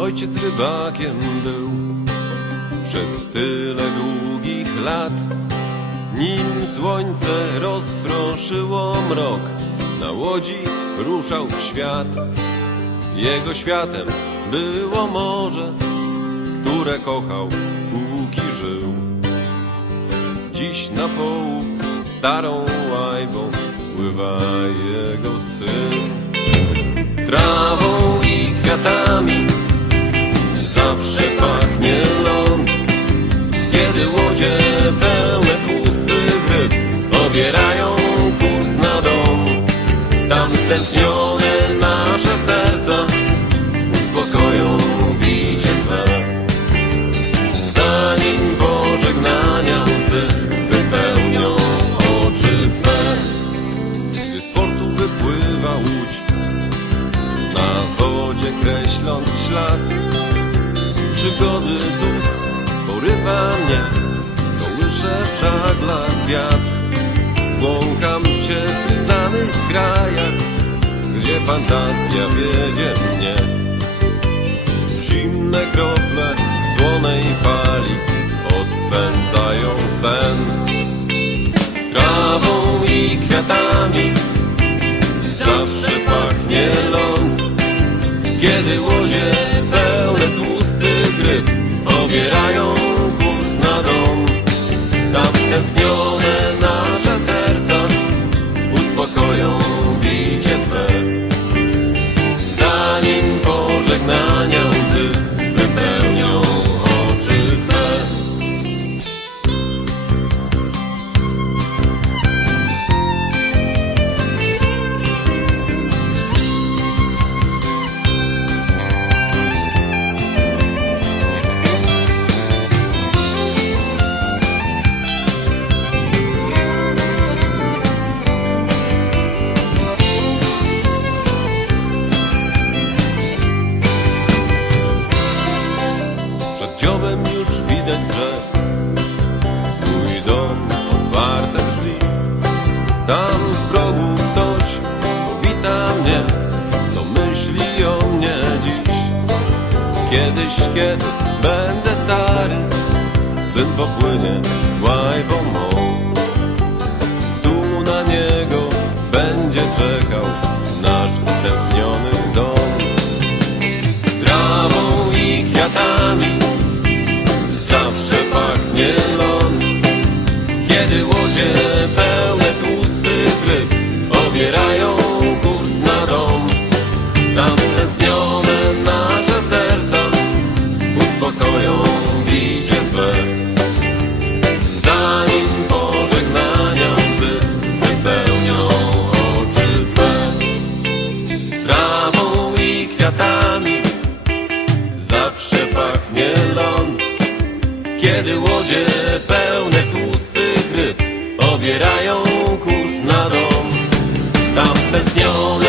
ojciec rybakiem był przez tyle długich lat. Nim słońce rozproszyło mrok, na łodzi ruszał świat. Jego światem było morze, które kochał, póki żył. Dziś na połów starą łajbą pływa jego syn. Trawą i kwiatami obierają kurs na dom, tam stęsknione nasze serca uspokoją bicie swe. Zanim pożegnania łzy wypełnią oczy Twe, gdy z portu wypływa łódź, na wodzie kreśląc ślad, przygody duch porywa mnie, kołysze w żaglach wiatr. Błąkam Cię w nieznanych krajach, gdzie fantazja wiedzie mnie. Zimne krople w słonej fali odpędzają sen. Trawą i kwiatami dziobem już widać brzeg Mój dom, otwarte drzwi Tam w progu ktoś powita mnie Co myśli o mnie dziś. Kiedyś, kiedy będę stary Syn popłynie łajbą mą. Tu na niego będzie czekał Kiedy łodzie pełne tłustych ryb Obierają kurs na dom. Tam stęsknione